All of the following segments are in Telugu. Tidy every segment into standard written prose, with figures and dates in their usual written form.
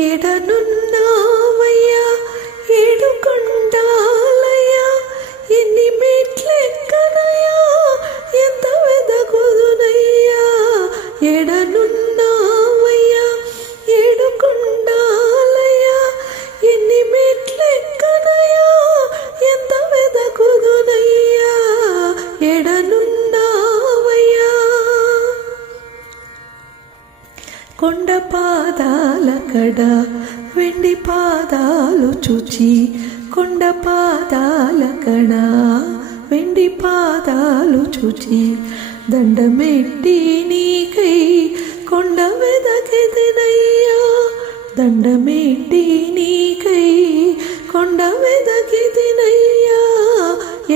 ఎడనున్నావయ్యా ఏడుకొండాలయ్యా ఎన్ని మెట్లెక్కనయ్యా ఎంత వెదకుదునయ్యా ఎడనున్నావయ్యా ఏడుకొండాలయ్యా ఎన్ని మెట్లెక్కనయ్యా ఎంత వెదకుదునయ్యా ఎడనున్నావయ్యా కొండ పాదాల కడ వెండి పాదాలు చూచి కొండ పాదాల కడ వెండి పాదాలు చూచి దండమెట్టి నీకై కొండ వెదకిదినయ్యా దండమెట్టి నీకై కొండ వెదకిదినయ్యా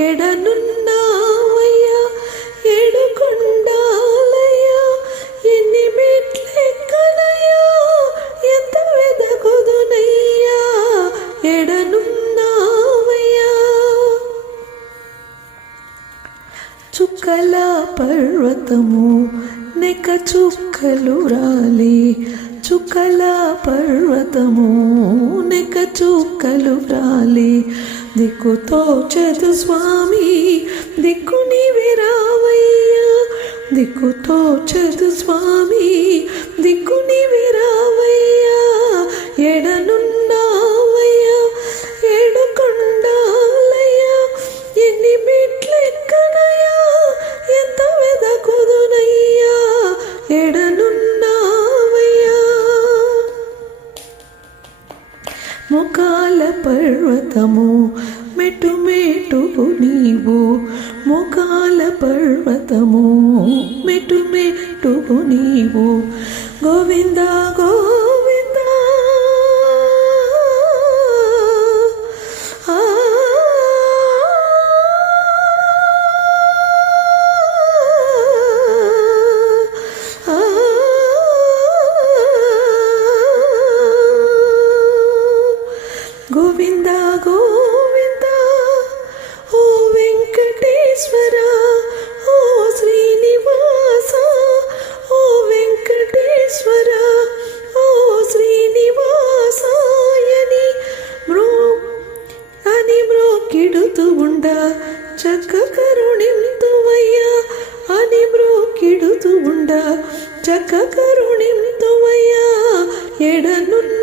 ఎడనున్నావయ్యా ఏడుకొండాలయ్యా ఎన్ని మెట్లెక్కనయ్యా ఎంత వెదకుదునయ్యా ఎడనున్నావయ్యా చుక్కల పర్వతము నెక్క చుక్కలు రాలే చుక్కల పర్వతము నెక్క చుక్కలు రాలే దిక్కు తోచదు స్వామి దిక్కు నీవే రావయ్యా దిక్కు తోచదు స్వామి దిక్కు నీవే రావయ్యా ఎడనున్నావయ్యా ఏడుకొండాలయ్యా ఎన్ని మెట్లెక్కనయ్యా ఎంత వెదకుదునయ్యా ఎడనున్నావయ్యా మొకాల పర్వతము మెట్టు మెట్టుకు నీవు మొకాల పర్వతము మెట్టు మెట్టుకు నీవు గోవింద గోవింద గోవింద గోవింద ఓ వెంకటేశ్వర ఓ శ్రీనివాస ఓ వెంకటేశ్వర ఓ శ్రీనివాసాయని మ్రోకిడుతూ ఉండ చక్క కరుణింతువయ్యా అని మ్రోకిడుతూ ఉండ చక్క కరుణింతువయ్యా ఎడనున్న